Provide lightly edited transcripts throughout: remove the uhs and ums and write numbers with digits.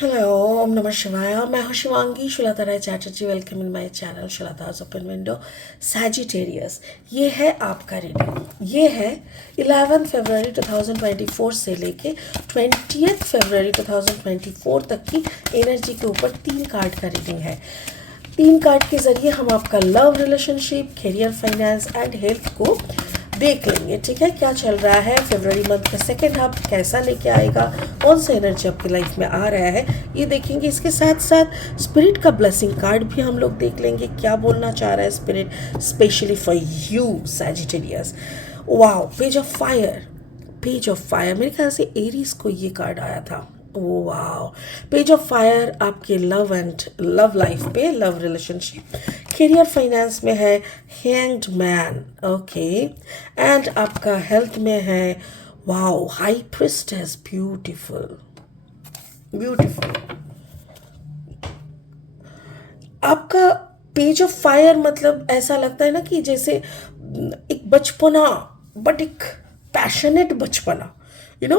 Hello, ओम नमः शिवाय। मैं हूँ Shivangi Shulata Rai Chatterjee. Welcome in my channel Shulata's open window Sagittarius. ये है आपका रीडिंग। ये है 11 फरवरी 2024 से लेके 20 फरवरी 2024 तक की एनर्जी के ऊपर 3 कार्ड का रीडिंग है। 3 कार्ड के ज़रिए हम आपका love, relationship, career, finance and health को देख लेंगे। ठीक है, क्या चल रहा है फरवरी मंथ का सेकेंड हाफ, कैसा लेके आएगा, कौन सा एनर्जी आपकी लाइफ में आ रहा है, ये देखेंगे। इसके साथ साथ स्पिरिट का ब्लेसिंग कार्ड भी हम लोग देख लेंगे, क्या बोलना चाह रहा है spirit specially for you Sagittarius. Wow, page of fire. Page of fire, मेरे ख्याल से एरीज को ये कार्ड आया था। Oh wow, page of fire आपके लव एंड लव लाइफ पे, लव रिलेशनशिप, करियर, फाइनेंस में है हैंग्ड मैन। ओके, एंड आपका हेल्थ में है wow high priestess. Beautiful beautiful. आपका पेज ऑफ फायर मतलब ऐसा लगता है ना कि जैसे एक बचपना, बट एक पैशनेट बचपना। यू नो,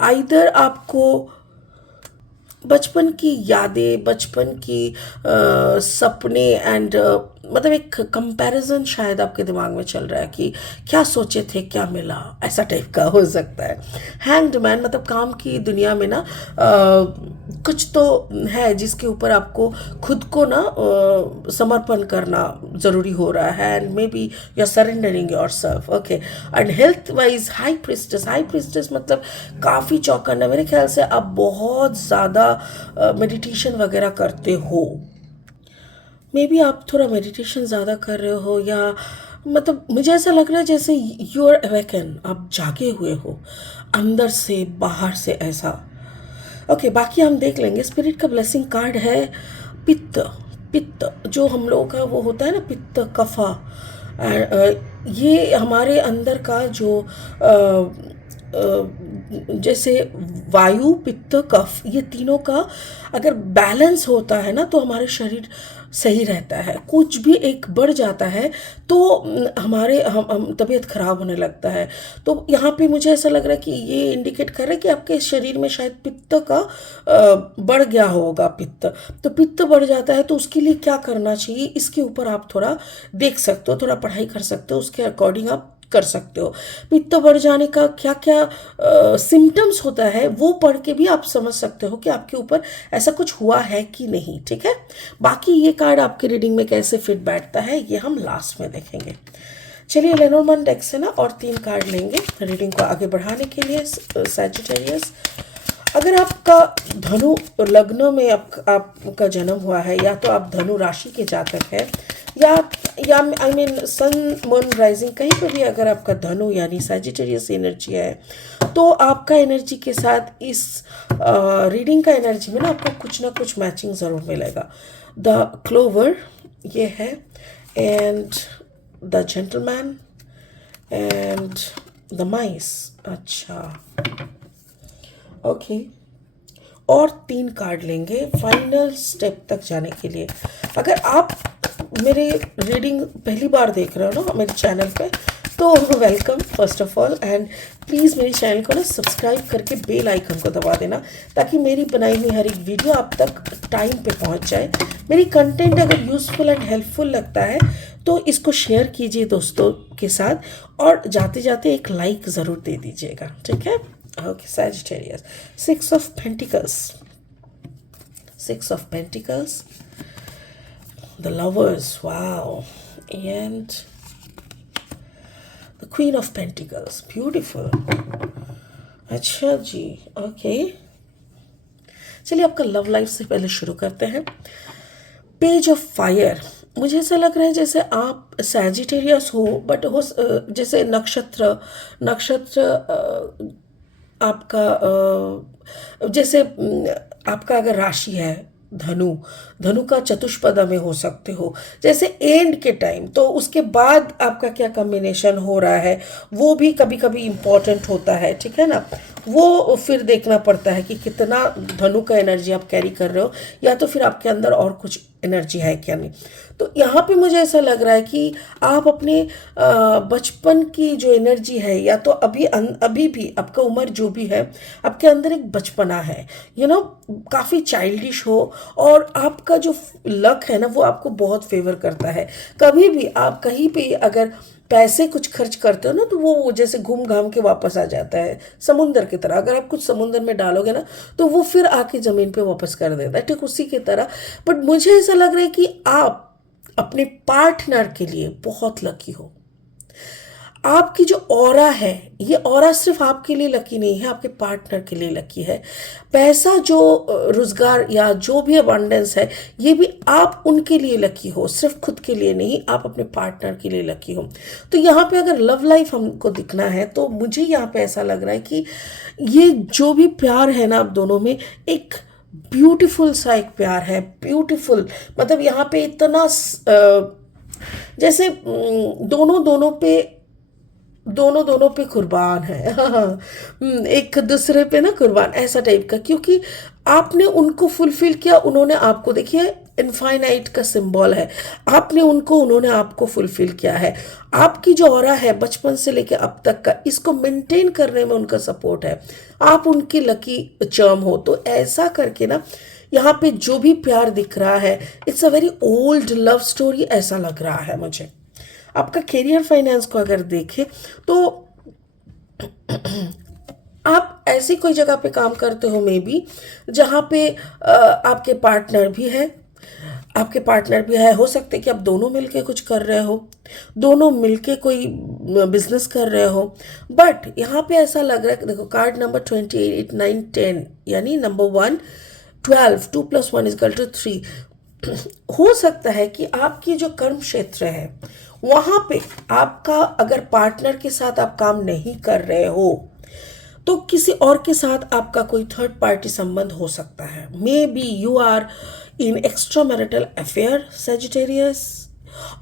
आइदर आपको बचपन की यादें, बचपन की सपने एंड मतलब एक कंपैरिजन शायद आपके दिमाग में चल रहा है कि क्या सोचे थे क्या मिला, ऐसा टाइप का हो सकता है। हैंग्ड मैन मतलब काम की दुनिया में ना कुछ तो है जिसके ऊपर आपको खुद को ना समर्पण करना ज़रूरी हो रहा है, and may be you are surrendering your self. Okay, and health wise high priestess. High priestess मतलब काफ़ी चौकन्ना। मेरे ख्याल से आप बहुत ज़्यादा मेडिटेशन वगैरह करते हो। मे बी आप थोड़ा मेडिटेशन ज़्यादा कर रहे हो, या मतलब मुझे ऐसा लग रहा है जैसे यू आर अवेकन, आप जागे हुए हो अंदर से बाहर से, ऐसा। ओके, बाकी हम देख लेंगे। स्पिरिट का ब्लेसिंग कार्ड है पित्त। पित्त जो हम लोगों का वो होता है ना, पित्त कफा। ये हमारे अंदर का जो जैसे वायु, पित्त, कफ, ये तीनों का अगर बैलेंस होता है ना तो हमारे शरीर सही रहता है। कुछ भी एक बढ़ जाता है तो हमारे हम तबीयत खराब होने लगता है। तो यहाँ पे मुझे ऐसा लग रहा है कि ये इंडिकेट कर रहा है कि आपके शरीर में शायद पित्त का बढ़ गया होगा। पित्त, तो पित्त बढ़ जाता है तो उसके लिए क्या करना चाहिए, इसके ऊपर आप थोड़ा देख सकते हो, थोड़ा पढ़ाई कर सकते हो, उसके अकॉर्डिंग आप कर सकते हो। पित्त बढ़ जाने का क्या क्या सिम्टम्स होता है वो पढ़ के भी आप समझ सकते हो कि आपके ऊपर ऐसा कुछ हुआ है कि नहीं। ठीक है, बाकी ये कार्ड आपके रीडिंग में कैसे फिट बैठता है ये हम लास्ट में देखेंगे। चलिए, लेनोर्मैन डेक से ना और 3 कार्ड लेंगे रीडिंग को आगे बढ़ाने के लिए। सैजिटेरियस, अगर आपका धनु लग्न में आपका जन्म हुआ है, या तो आप धनु राशि के जातक है, या I mean sun moon rising कहीं पर भी अगर आपका धनु यानी सैजिटेरियस एनर्जी है, तो आपका एनर्जी के साथ इस रीडिंग का एनर्जी में ना आपको कुछ ना कुछ मैचिंग ज़रूर मिलेगा। द क्लोवर ये है, and the gentleman, and the माइस। अच्छा, ओके, और 3 कार्ड लेंगे फाइनल स्टेप तक जाने के लिए। अगर आप मेरे रीडिंग पहली बार देख रहे हो ना मेरे चैनल पे, तो welcome first of all, and please मेरे चैनल को ना सब्सक्राइब करके बेल आइकन को दबा देना, ताकि मेरी बनाई हुई हर एक वीडियो आप तक टाइम पे पहुंच जाए। मेरी कंटेंट अगर यूज़फुल एंड हेल्पफुल लगता है तो इसको शेयर कीजिए दोस्तों के साथ, और जाते जाते एक लाइक ज़रूर दे दीजिएगा। ठीक है, okay. Sagittarius, 6 of Pentacles, 6 of Pentacles, the Lovers, wow, and the Queen of Pentacles, beautiful। अच्छा जी, ओके, चलिए आपका लव लाइफ से पहले शुरू करते हैं। पेज ऑफ फायर, मुझे ऐसा लग रहा है जैसे आप सैजिटेरियस हो, बट हो जैसे नक्षत्र नक्षत्र आपका जैसे आपका अगर राशि है धनु, धनु का चतुष्पदा में हो सकते हो, जैसे एंड के टाइम, तो उसके बाद आपका क्या कॉम्बिनेशन हो रहा है वो भी कभी कभी इम्पॉर्टेंट होता है। ठीक है ना, वो फिर देखना पड़ता है कि कितना धनु का एनर्जी आप कैरी कर रहे हो, या तो फिर आपके अंदर और कुछ एनर्जी है क्या नहीं। तो यहाँ पे मुझे ऐसा लग रहा है कि आप अपने बचपन की जो एनर्जी है, या तो अभी भी आपका उम्र जो भी है, आपके अंदर एक बचपना है, काफ़ी चाइल्डिश हो, और आपका जो लक है ना वो आपको बहुत फेवर करता है। कभी भी आप कहीं पे अगर पैसे कुछ खर्च करते हो ना, तो वो जैसे घूम घाम के वापस आ जाता है समुंदर की तरह। अगर आप कुछ समुंदर में डालोगे ना, तो वो फिर आके ज़मीन पे वापस कर देता है, ठीक उसी की तरह। बट मुझे ऐसा लग रहा है कि आप अपने पार्टनर के लिए बहुत लकी हो। आपकी जो ऑरा है, ये ऑरा सिर्फ आपके लिए लकी नहीं है, आपके पार्टनर के लिए लकी है। पैसा जो रोजगार या जो भी अबंडेंस है, ये भी आप उनके लिए लकी हो, सिर्फ खुद के लिए नहीं, आप अपने पार्टनर के लिए लकी हो। तो यहाँ पे अगर लव लाइफ हमको दिखना है, तो मुझे यहाँ पे ऐसा लग रहा है कि ये जो भी प्यार है ना आप दोनों में, एक ब्यूटीफुल सा एक प्यार है। ब्यूटीफुल मतलब यहाँ पे इतना जैसे दोनों पे कुर्बान है। हाँ, एक दूसरे पे ना कुर्बान, ऐसा टाइप का। क्योंकि आपने उनको फुलफिल किया, उन्होंने आपको, देखिए इनफाइनाइट का सिंबल है, आपने उनको, उन्होंने आपको फुलफिल किया है। आपकी जो ऑरा है बचपन से लेके अब तक का, इसको मेंटेन करने में उनका सपोर्ट है। आप उनकी लकी चार्म हो। तो ऐसा करके ना यहाँ पे जो भी प्यार दिख रहा है, it's a very old love story, ऐसा लग रहा है मुझे। आपका करियर फाइनेंस को अगर देखें, तो आप ऐसी कोई जगह पे काम करते हो मे बी, जहाँ पे आपके पार्टनर भी है, हो सकता है कि आप दोनों मिलके कुछ कर रहे हो, दोनों मिलके कोई बिजनेस कर रहे हो। बट यहाँ पे ऐसा लग रहा है, देखो कार्ड नंबर 28 9 10, यानी नंबर 1 12, 2 + 1 = 3। हो सकता है कि आपकी जो कर्म क्षेत्र है, वहां पे आपका, अगर पार्टनर के साथ आप काम नहीं कर रहे हो, तो किसी और के साथ आपका कोई थर्ड पार्टी संबंध हो सकता है। May be you are in extra marital affair Sagittarius,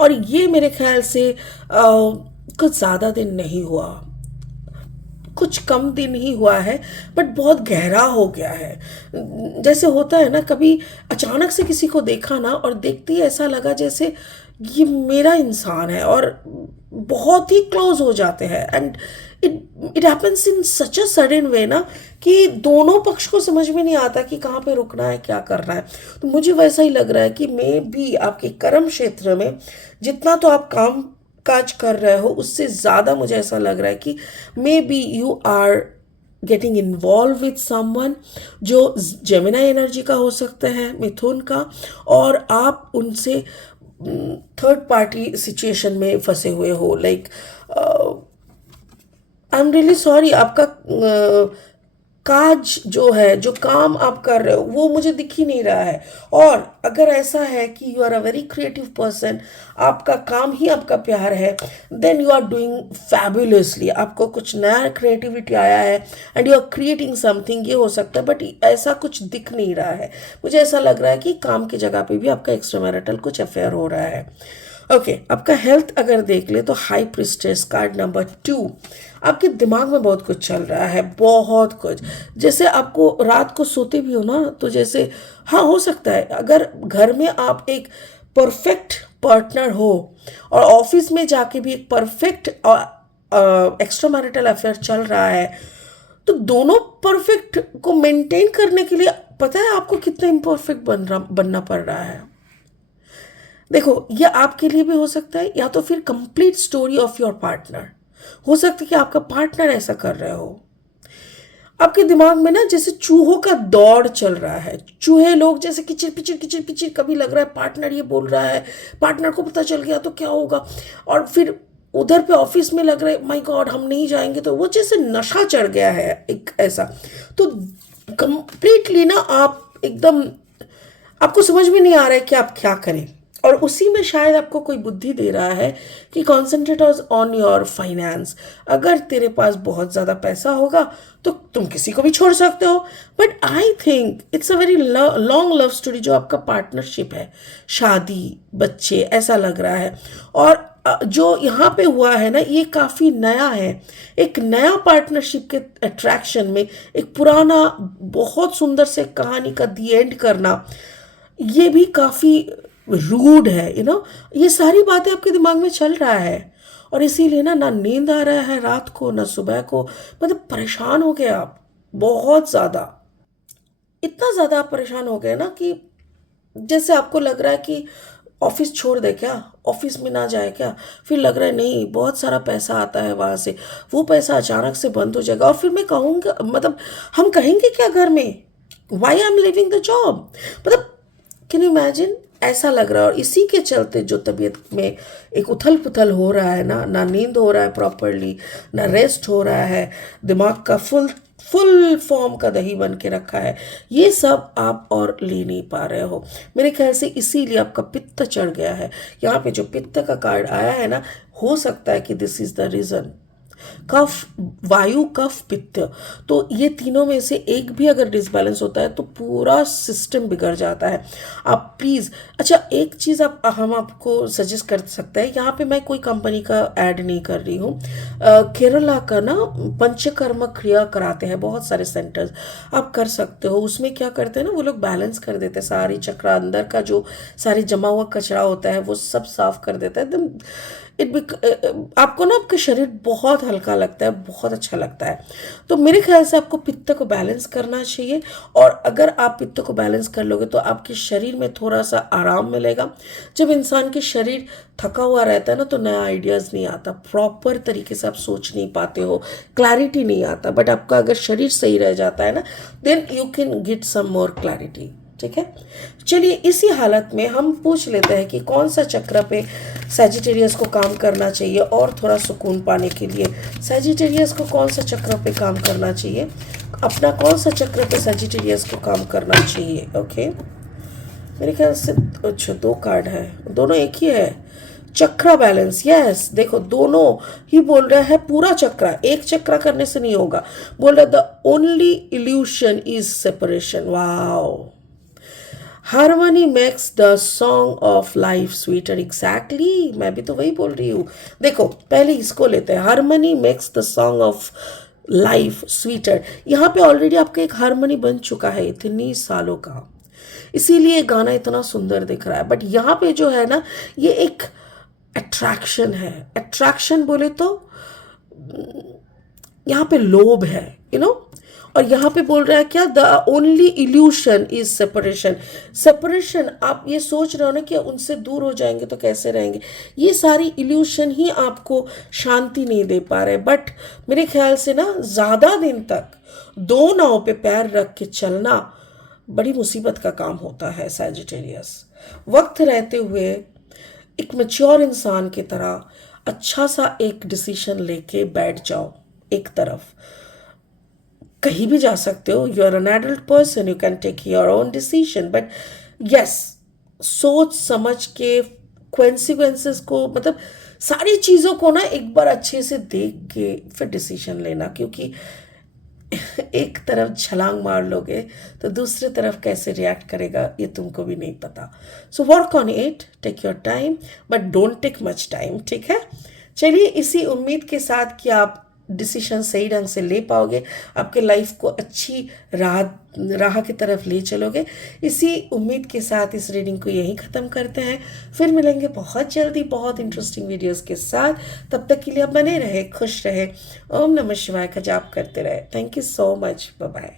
और ये मेरे ख्याल से कुछ ज़्यादा दिन नहीं हुआ, कुछ कम दिन ही हुआ है, बट बहुत गहरा हो गया है। जैसे होता है ना, कभी अचानक से किसी को देखा ना, और देखते ही ऐसा लगा जैसे ये मेरा इंसान है, और बहुत ही क्लोज हो जाते हैं। And it happens in such a sudden way ना, कि दोनों पक्ष को समझ में नहीं आता कि कहाँ पे रुकना है, क्या करना है। तो मुझे वैसा ही लग रहा है कि मे भी आपके कर्म क्षेत्र में जितना तो आप काम काज कर रहे हो, उससे ज़्यादा मुझे ऐसा लग रहा है कि may be you are getting involve with someone जो जेमिनी एनर्जी का हो सकता है, मिथुन का, और आप उनसे थर्ड पार्टी सिचुएशन में फंसे हुए हो। Like I am really sorry, आपका काज जो है, जो काम आप कर रहे हो, वो मुझे दिख ही नहीं रहा है। और अगर ऐसा है कि you are a very creative person, आपका काम ही आपका प्यार है, then you are doing fabulously, आपको कुछ नया क्रिएटिविटी आया है and you are creating something, ये हो सकता है। बट ऐसा कुछ दिख नहीं रहा है। मुझे ऐसा लग रहा है कि काम की जगह पे भी आपका एक्स्ट्रा मैरिटल कुछ अफेयर हो रहा है। ओके, आपका हेल्थ अगर देख ले, तो हाई प्रिस्टेस कार्ड नंबर 2, आपके दिमाग में बहुत कुछ चल रहा है, बहुत कुछ। जैसे आपको रात को सोते भी हो ना, तो जैसे, हाँ हो सकता है अगर घर में आप एक परफेक्ट पार्टनर हो, और ऑफिस में जाके भी एक परफेक्ट एक्स्ट्रा मैरिटल अफेयर चल रहा है, तो दोनों परफेक्ट को मेंटेन करने के लिए पता है आपको कितना इम्परफेक्ट बनना पड़ रहा है। देखो, ये आपके लिए भी हो सकता है, या तो फिर complete story of your partner हो सकता है कि आपका पार्टनर ऐसा कर रहे हो। आपके दिमाग में ना जैसे चूहों का दौड़ चल रहा है, चूहे लोग जैसे किचिर पिचिर, कभी लग रहा है पार्टनर ये बोल रहा है, पार्टनर को पता चल गया तो क्या होगा, और फिर उधर पे ऑफिस में लग रहा है माय गॉड हम नहीं जाएंगे, तो वो जैसे नशा चढ़ गया है एक ऐसा। तो कंप्लीटली ना आप एकदम, आपको समझ में नहीं आ रहा है कि आप क्या करें, और उसी में शायद आपको कोई बुद्धि दे रहा है कि कॉन्सेंट्रेट ऑन योर फाइनेंस। अगर तेरे पास बहुत ज़्यादा पैसा होगा तो तुम किसी को भी छोड़ सकते हो। But I think it's a very long love story जो आपका पार्टनरशिप है, शादी, बच्चे, ऐसा लग रहा है। और जो यहाँ पे हुआ है ना, ये काफ़ी नया है। एक नया पार्टनरशिप के अट्रैक्शन में एक पुराना बहुत सुंदर से कहानी का दी एंड करना, ये भी काफ़ी रूड है, ये सारी बातें आपके दिमाग में चल रहा है। और इसीलिए ना ना नींद आ रहा है रात को, ना सुबह को, मतलब परेशान हो गए आप बहुत ज़्यादा। इतना ज़्यादा आप परेशान हो गए ना कि जैसे आपको लग रहा है कि ऑफिस छोड़ दे क्या, ऑफिस में ना जाए क्या। फिर लग रहा है नहीं, बहुत सारा पैसा आता है वहाँ से, वो पैसा अचानक से बंद हो जाएगा, और फिर मैं कहूँगा, मतलब हम कहेंगे क्या घर में, why I am leaving the job, मतलब कैन यू इमेजिन, ऐसा लग रहा है। और इसी के चलते जो तबीयत में एक उथल पुथल हो रहा है ना, ना नींद हो रहा है प्रॉपरली, ना रेस्ट हो रहा है, दिमाग का फुल फुल फॉर्म का दही बन के रखा है, ये सब आप और ले नहीं पा रहे हो। मेरे ख्याल से इसीलिए आपका पित्त चढ़ गया है। यहाँ पे जो पित्त का कार्ड आया है ना, हो सकता है कि दिस इज द रीजन। कफ, वायु, कफ, पित्त, तो ये तीनों में से एक भी अगर डिसबैलेंस होता है तो पूरा सिस्टम बिगड़ जाता है। आप प्लीज़, अच्छा एक चीज़ हम आपको सजेस्ट कर सकते हैं, यहाँ पे मैं कोई कंपनी का ऐड नहीं कर रही हूँ, केरला का ना पंचकर्म क्रिया कराते हैं बहुत सारे सेंटर्स, आप कर सकते हो। उसमें क्या करते हैं ना, वो लोग बैलेंस कर देते हैं सारी चक्र, अंदर का जो सारी जमा हुआ कचरा होता है वो सब साफ कर देता है एकदम। आपको ना आपका शरीर बहुत हल्का लगता है, बहुत अच्छा लगता है। तो मेरे ख्याल से आपको पित्त को बैलेंस करना चाहिए, और अगर आप पित्त को बैलेंस कर लोगे तो आपके शरीर में थोड़ा सा आराम मिलेगा। जब इंसान के शरीर थका हुआ रहता है ना, तो नया आइडियाज़ नहीं आता, प्रॉपर तरीके से आप सोच नहीं पाते हो, क्लैरिटी नहीं आता। बट आपका अगर शरीर सही रह जाता है ना, then you can get some more clarity. ठीक है, चलिए इसी हालत में हम पूछ लेते हैं कि कौन सा चक्र पे सैजिटेरियस को काम करना चाहिए और थोड़ा सुकून पाने के लिए। सैजिटेरियस को कौन सा चक्र पे काम करना चाहिए, अपना कौन सा चक्र पे सैजिटेरियस को काम करना चाहिए। ओके, मेरे ख्याल से अच्छा 2 कार्ड है, दोनों एक ही है। चक्र बैलेंस, यस, देखो दोनों ही बोल रहा है पूरा चक्र, एक चक्र करने से नहीं होगा। बोल रहा है the only illusion is separation. Wow, harmony makes the song of life sweeter. Exactly, मैं भी तो वही बोल रही हूँ। देखो पहले इसको लेते हैं, harmony makes the song of life sweeter. यहाँ पे ऑलरेडी आपका एक हारमोनी बन चुका है इतनी सालों का, इसीलिए गाना इतना सुंदर दिख रहा है। बट यहाँ पे जो है ना, ये एक अट्रैक्शन है। अट्रैक्शन बोले तो यहाँ पे लोभ है, और यहाँ पे बोल रहा है क्या, the only illusion is separation. Separation, आप ये सोच रहे हो ना कि उनसे दूर हो जाएंगे तो कैसे रहेंगे, ये सारी इल्यूशन ही आपको शांति नहीं दे पा रहे। बट मेरे ख्याल से ना ज़्यादा दिन तक 2 नाव पे पैर रख के चलना बड़ी मुसीबत का काम होता है सैजिटेरियस। वक्त रहते हुए एक मैच्योर इंसान की तरह अच्छा सा एक डिसीजन लेके बैठ जाओ एक तरफ। कहीं भी जा सकते हो, you are an adult person, you can take your own decision, but yes, सोच समझ के कॉन्सिक्वेंसेस को, मतलब सारी चीज़ों को ना एक बार अच्छे से देख के फिर डिसीजन लेना, क्योंकि एक तरफ छलांग मार लोगे तो दूसरी तरफ कैसे रिएक्ट करेगा ये तुमको भी नहीं पता। So work on it, take your time, but don't take much time. ठीक है, चलिए इसी उम्मीद के साथ कि आप डिसीजन सही ढंग से ले पाओगे, आपके लाइफ को अच्छी राह की तरफ ले चलोगे, इसी उम्मीद के साथ इस रीडिंग को यहीं ख़त्म करते हैं। फिर मिलेंगे बहुत जल्दी बहुत इंटरेस्टिंग वीडियोस के साथ। तब तक के लिए आप बने रहे, खुश रहे, ओम नमः शिवाय का जाप करते रहे। Thank you so much, bye bye.